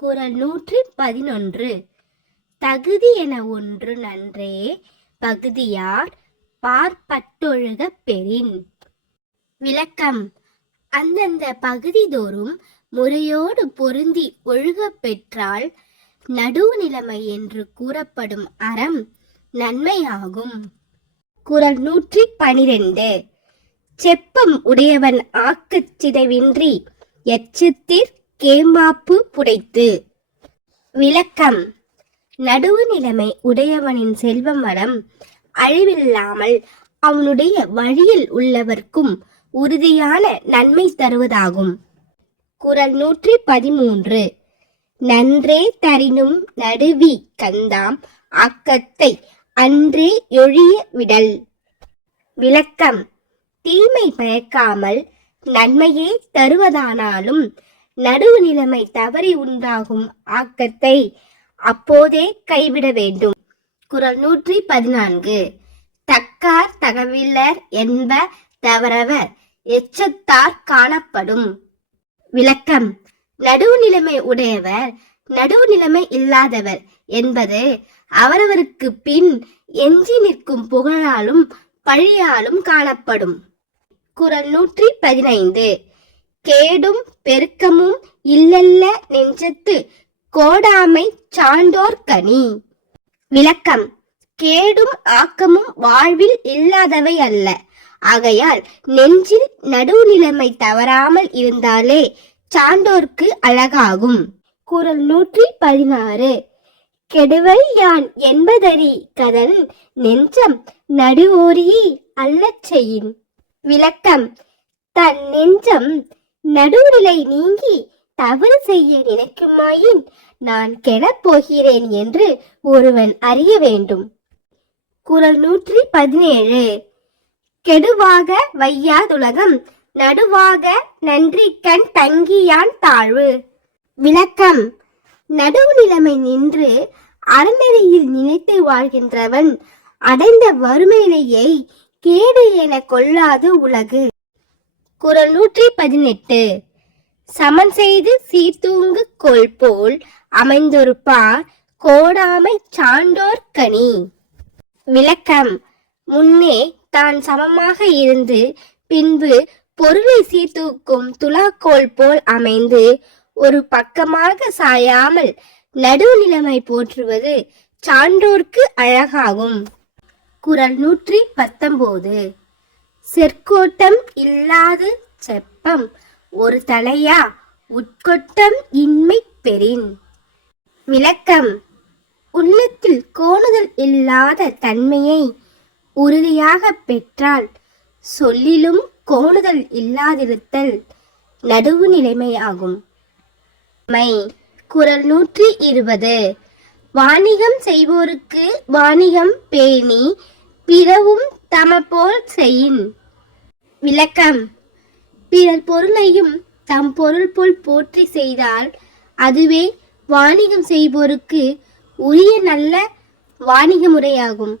குரல் நூற்றி பதினொன்று. தகுதி என ஒன்று நன்றே. பகுதியார் பார்ப்பட்டொழுக பெறின். விளக்கம். அந்தந்த பகுதி தோறும் முறையோடு பொருந்தி ஒழுகப் பெற்றால் நடுவுநிலைமை என்று கூறப்படும் அறம் நன்மையாகும். குரல் நூற்றி பனிரெண்டு. செப்பம் உடையவன் ஆக்குச் சிதைவின்றி எச்சத்திற் கேமாப்பு புடைத்து. விளக்கம். நடுவு நிலைமை உடையவனின் செல்வம் வளம் அழிவில்லாமல் அவனுடைய வழியில் உள்ளவர்க்கும் உறுதியான நன்மை தருவதாகும். குறள் நூற்றி பதிமூன்று. நன்றே தரினும் நடுவி கந்தாம் ஆக்கத்தை அன்றே எழிய விடல். விளக்கம். தீமை பயக்காமல் நன்மையே தருவதானாலும் நடுவு நிலைமை தவறி உண்டாகும் ஆக்கத்தை அப்போதே கைவிட வேண்டும். குறள் நூற்றி பதினான்கு. தக்கார் தகவிலர் என்ப தவறவர் எச்சத்தார் காணப்படும். விளக்கம். நடுவு நிலைமை உடையவர் நடுவு நிலைமை இல்லாதவர் என்பது அவரவருக்கு பின் எஞ்சி நிற்கும் புகழாலும் பழியாலும் காணப்படும். குறள் நூற்றி பதினைந்து. கேடும் பெருக்கமும் இல்லல்ல நெஞ்சத்து கோடாமை சான்றோர் கனி. விளக்கம். கேடும் ஆக்கமும் வாழ்வில் இல்லாதவை அல்ல. ஆகையால் நெஞ்சில் நடுநிலைமை தவறாமல் இருந்தாலே சான்றோர்க்கு அழகாகும். குரல் நூற்றி பதினாறு. கெடுவல் யான் என்பதறி கதன் நெஞ்சம் நடுவோரியே அல்லச் செய்யின். விளக்கம். தன் நெஞ்சம் நடுநிலை நீங்கி தவறு செய்ய நினைக்குமாயின் நான் கெடப் போகிறேன் என்று ஒருவன் அறிய வேண்டும். குரல் நூற்றி பதினேழு. கெடுவாக வையாதுலகம் நடுவாக நன்றி கண் தங்கியான் தாழ்வு. விளக்கம். நடுவு நிலைமை நின்று அறநெறியில் நினைத்து வாழ்கின்றவன் அடைந்த வறுமையிலேயே கேடு என கொள்ளாது உலகு. குரல் நூற்றி பதினெட்டு. சமன் செய்து சீர்தூங்கு கொள் போல் அமைந்தொருப்பா கோடாமை சான்றோர் கனி. விளக்கம். முன்னே தான் சமமாக இருந்து பின்பு பொருளை சீர்தூக்கும் துலாக்கோல் போல் அமைந்து ஒரு பக்கமாக சாயாமல் நடுநிலைமை போற்றுவது சான்றோர்க்கு அழகாகும். குரல் நூற்றி பத்தொன்பது. செற்கோட்டம் இல்லாது செப்பம். ஒரு தலையா உட்கொட்டம் இன்மை பெறின். விளக்கம். உள்ளத்தில் கோணுதல் இல்லாத தன்மையை உறுதியாக பெற்றால் சொல்லிலும் கோணுதல் இல்லாதிருத்தல் நடுவு நிலைமையாகும். மை. குரல் நூற்றி இருபது. வாணிகம் செய்வோருக்கு வாணிகம் பேணி பிறவும் தமபோல் செய்யின். விளக்கம். பிறர் பொருளையும் தம் பொருள் போல் போற்றி செய்தால் அதுவே வாணிகம் செய்வோருக்கு உரிய நல்ல வாணிக முறையாகும்